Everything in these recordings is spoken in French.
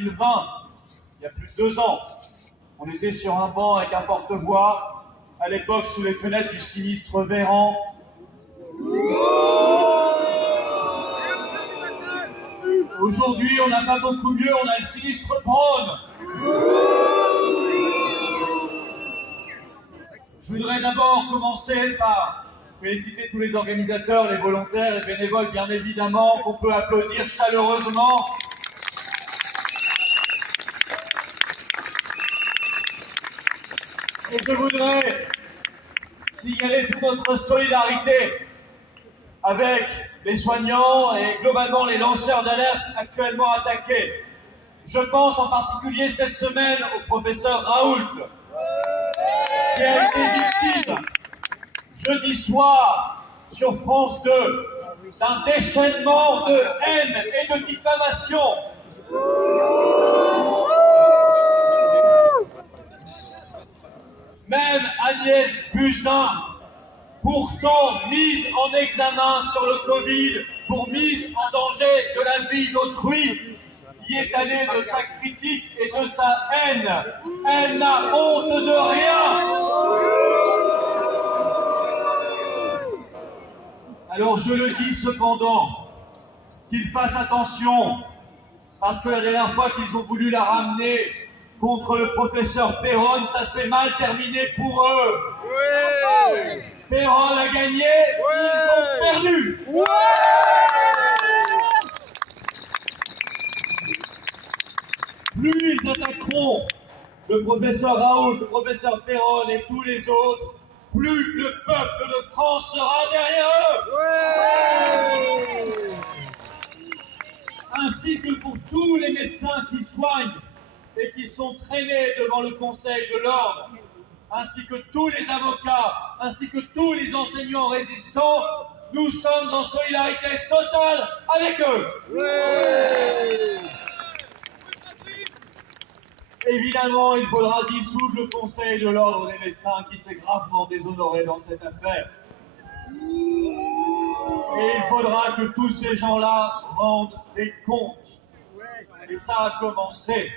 2020, il y a plus de 2 ans. On était sur un banc avec un porte-voix, à l'époque sous les fenêtres du sinistre Véran. Aujourd'hui, on n'a pas beaucoup mieux, on a le sinistre Braun. Je voudrais d'abord commencer par féliciter tous les organisateurs, les volontaires et bénévoles, bien évidemment, qu'on peut applaudir chaleureusement. Et je voudrais signaler toute notre solidarité avec les soignants et globalement les lanceurs d'alerte actuellement attaqués. Je pense en particulier cette semaine au professeur Raoult, qui a été victime jeudi soir sur France 2 d'un déchaînement de haine et de diffamation. Même Agnès Buzyn, pourtant mise en examen sur le Covid pour mise en danger de la vie d'autrui, y est allée de sa critique et de sa haine. Elle n'a honte de rien. Alors je le dis cependant, qu'ils fassent attention, parce que la dernière fois qu'ils ont voulu la ramener contre le professeur Péronne, ça s'est mal terminé pour eux. Oui. Péronne a gagné, ils ont perdu. Oui. Plus ils attaqueront le professeur Raoult, le professeur Péronne et tous les autres, plus le peuple de France sera derrière eux. Oui. Ainsi que pour tous les médecins qui soignent et qui sont traînés devant le Conseil de l'Ordre, ainsi que tous les avocats, ainsi que tous les enseignants résistants, nous sommes en solidarité totale avec eux. Oui. Évidemment, il faudra dissoudre le Conseil de l'Ordre des médecins qui s'est gravement déshonoré dans cette affaire. Et il faudra que tous ces gens-là rendent des comptes. Et ça a commencé.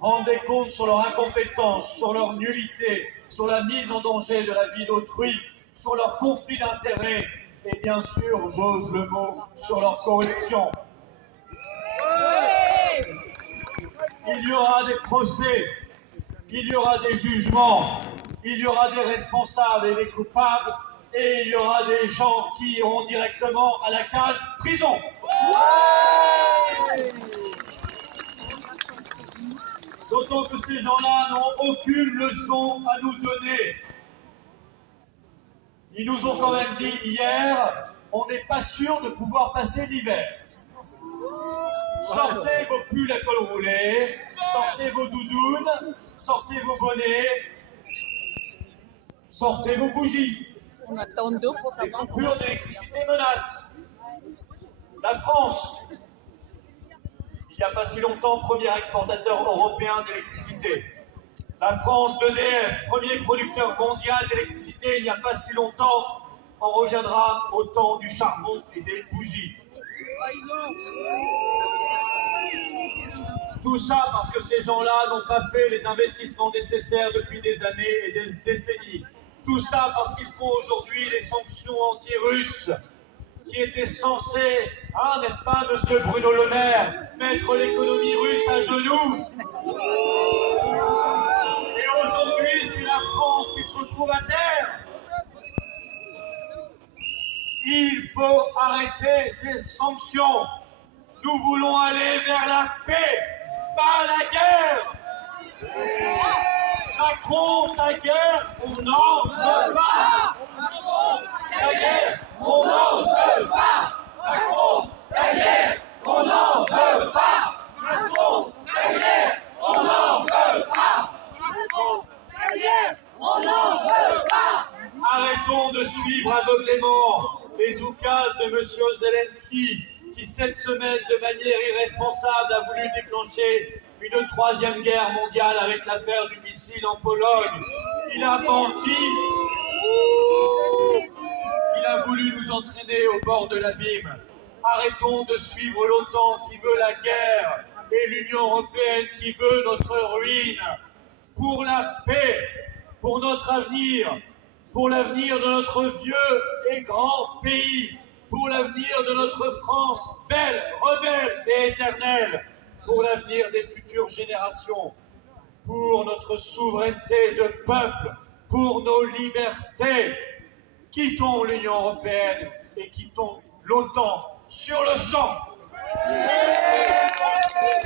Rendre des comptes sur leur incompétence, sur leur nullité, sur la mise en danger de la vie d'autrui, sur leur conflit d'intérêts et bien sûr, j'ose le mot, sur leur corruption. Il y aura des procès, il y aura des jugements, il y aura des responsables et des coupables, et il y aura des gens qui iront directement à la case prison. D'autant que ces gens-là n'ont aucune leçon à nous donner. Ils nous ont quand même dit hier, on n'est pas sûr de pouvoir passer l'hiver. Sortez vos pulls à col roulé, sortez vos doudounes, sortez vos bonnets, sortez vos bougies. On attend d'eau pour Les savoir. coupures d'électricité menacent. La France, il n'y a pas si longtemps, premier exportateur européen d'électricité. La France, d'EDF, premier producteur mondial d'électricité, il n'y a pas si longtemps, on reviendra au temps du charbon et des bougies. Tout ça parce que ces gens-là n'ont pas fait les investissements nécessaires depuis des années et des décennies. Tout ça parce qu'ils font aujourd'hui les sanctions anti-russes qui étaient censées, n'est-ce pas, monsieur Bruno Le Maire, mettre l'économie russe à genoux. Et aujourd'hui, c'est la France qui se retrouve à terre. Il faut arrêter ces sanctions. Nous voulons aller vers la paix, pas la guerre. Macron, ta guerre, on n'en veut pas. Macron, ta guerre, on n'en veut pas. Macron, ta guerre, on n'en veut pas. Macron, ta guerre, on n'en veut pas. Macron, ta guerre, on n'en veut pas. Arrêtons de suivre aveuglément les oukases de M. Zelensky, qui cette semaine, de manière irresponsable, a voulu déclencher une troisième guerre mondiale avec l'affaire du missile en Pologne. Il a menti. Il a voulu nous entraîner au bord de l'abîme. Arrêtons de suivre l'OTAN qui veut la guerre et l'Union européenne qui veut notre ruine. Pour la paix, pour notre avenir, pour l'avenir de notre vieux et grand pays, pour l'avenir de notre France, belle, rebelle et éternelle, pour l'avenir des futures générations, pour notre souveraineté de peuple, pour nos libertés. Quittons l'Union européenne et quittons l'OTAN sur le champ.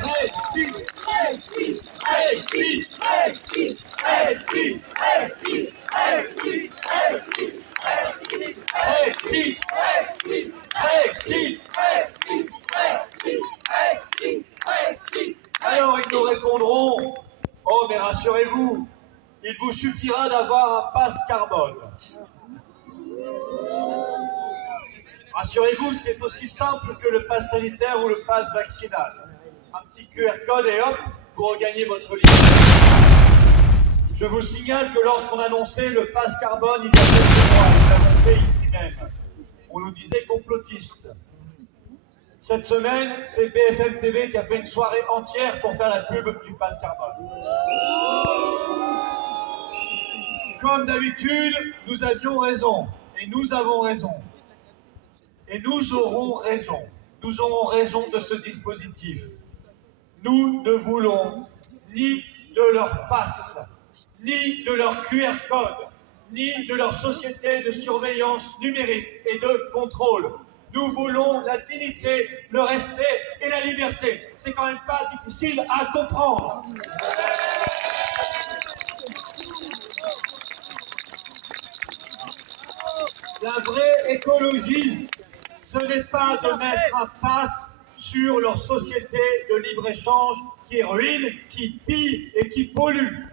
Brexit, Brexit, Brexit, Brexit, Brexit, Brexit, Brexit, Brexit, Brexit, Brexit, Brexit, Brexit, Brexit, Brexit, Brexit, Brexit. Alors ils nous répondront: oh mais rassurez-vous, il vous suffira d'avoir un passe carbone. Rassurez-vous, c'est aussi simple que le pass sanitaire ou le pass vaccinal. Un petit QR code et hop, vous regagnez votre liberté. Je vous signale que lorsqu'on annonçait le pass carbone, il y a quelques mois, nous l'avons fait ici même, on nous disait complotiste. Cette semaine, c'est BFM TV qui a fait une soirée entière pour faire la pub du pass carbone. Comme d'habitude, nous avions raison, et nous avons raison. Et nous aurons raison. Nous aurons raison de ce dispositif. Nous ne voulons ni de leur passe, ni de leur QR code, ni de leur société de surveillance numérique et de contrôle. Nous voulons la dignité, le respect et la liberté. C'est quand même pas difficile à comprendre. La vraie écologie, ce n'est pas de mettre un pass sur leur société de libre-échange qui ruine, qui pille et qui pollue.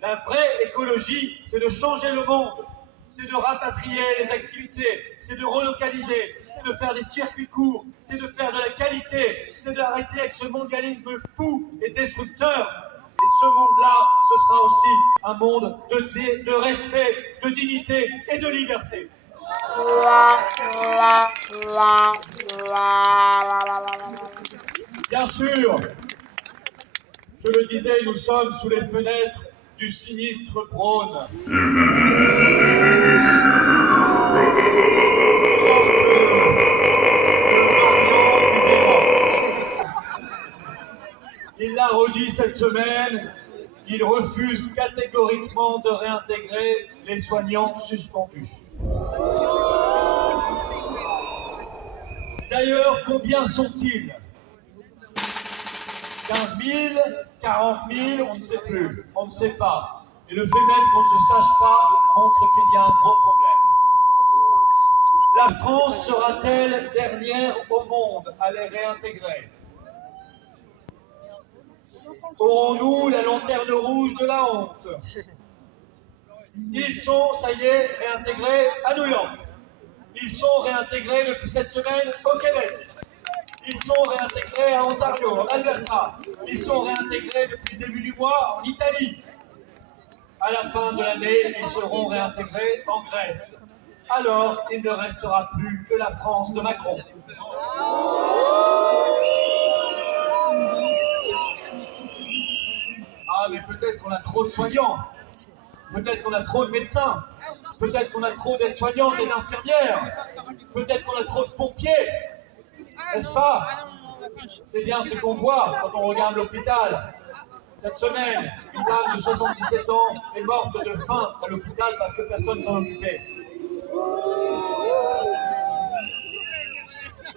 La vraie écologie, c'est de changer le monde, c'est de rapatrier les activités, c'est de relocaliser, c'est de faire des circuits courts, c'est de faire de la qualité, c'est d'arrêter avec ce mondialisme fou et destructeur. Et ce monde-là, ce sera aussi un monde de respect, de dignité et de liberté. Bien sûr, je le disais, nous sommes sous les fenêtres du sinistre Braun. Il l'a redit cette semaine, il refuse catégoriquement de réintégrer les soignants suspendus. D'ailleurs, combien sont-ils? 15 000, 40 000, on ne sait plus, on ne sait pas. Et le fait même qu'on ne sache pas montre qu'il y a un gros problème. La France sera-t-elle dernière au monde à les réintégrer? Aurons-nous la lanterne rouge de la honte? Ils sont, ça y est, réintégrés à New York. Ils sont réintégrés depuis cette semaine au Québec. Ils sont réintégrés à Ontario, en Alberta. Ils sont réintégrés depuis le début du mois en Italie. À la fin de l'année, ils seront réintégrés en Grèce. Alors, il ne restera plus que la France de Macron. Ah, mais peut-être qu'on a trop de soignants. Peut-être qu'on a trop de médecins. Peut-être qu'on a trop d'aides-soignantes et d'infirmières. Peut-être qu'on a trop de pompiers. N'est-ce pas? C'est bien ce qu'on voit quand on regarde l'hôpital. Cette semaine, une dame de 77 ans est morte de faim à l'hôpital parce que personne ne s'en occupait.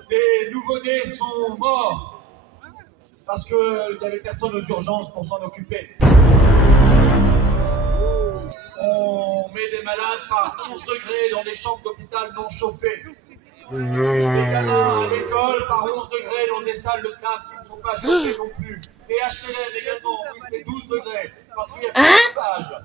Les nouveau-nés sont morts parce qu'il n'y avait personne aux urgences pour s'en occuper. On met des malades par 11 degrés dans des chambres d'hôpital non chauffées. Les gamins à l'école par 11 degrés dans des salles de classe qui ne sont pas chauffées non plus. Et HLM également, où il fait 12 degrés, parce qu'il n'y a pas de chauffage.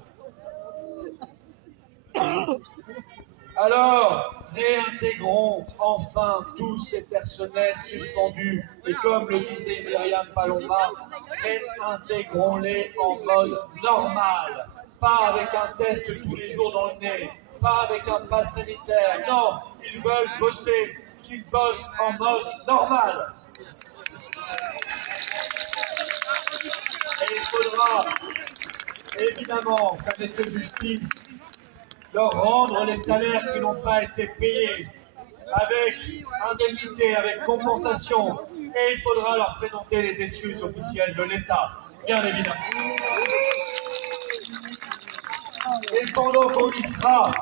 Alors, réintégrons enfin tous ces personnels suspendus. Et comme le disait Myriam Palomba, réintégrons-les en mode normal. Pas avec un test tous les jours dans le nez, pas avec un pass sanitaire. Non, ils veulent bosser, qu'ils bossent en mode normal. il faudra, évidemment, ça n'est que justice, leur rendre les salaires qui n'ont pas été payés, avec indemnité, avec compensation, et il faudra leur présenter les excuses officielles de l'État, bien évidemment. Et pendant qu'on y sera,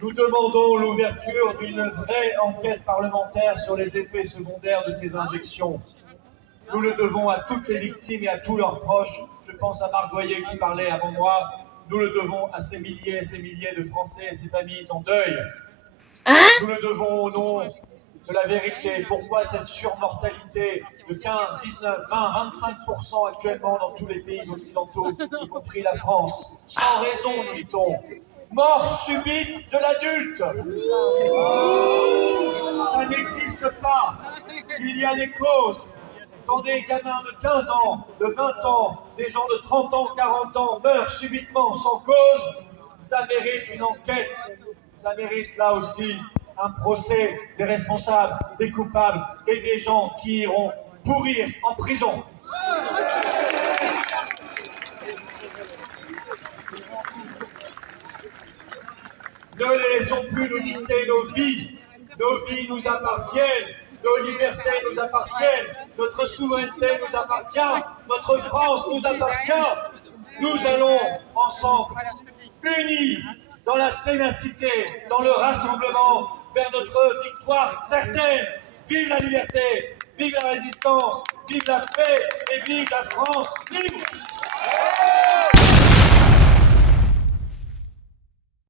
nous demandons l'ouverture d'une vraie enquête parlementaire sur les effets secondaires de ces injections. Nous le devons à toutes les victimes et à tous leurs proches. Je pense à Marc Boyer qui parlait avant moi. Nous le devons à ces milliers et ces milliers de Français et ces familles en deuil. Nous le devons au nom de la vérité. Pourquoi cette surmortalité de 15, 19, 20, 25% actuellement dans tous les pays occidentaux, y compris la France? Sans raison, nous dit-on. Mort subite de l'adulte. Ça n'existe pas. Il y a des causes. Quand des gamins de 15 ans, de 20 ans, des gens de 30 ans, 40 ans meurent subitement sans cause, ça mérite une enquête. Ça mérite là aussi un procès des responsables, des coupables et des gens qui iront pourrir en prison. Ne les laissons plus nous dicter nos vies. Nos vies nous appartiennent, nos libertés nous appartiennent, notre souveraineté nous appartient, notre France nous appartient. Nous allons ensemble, unis dans la ténacité, dans le rassemblement, vers notre victoire certaine. Vive la liberté, vive la résistance, vive la paix et vive la France libre.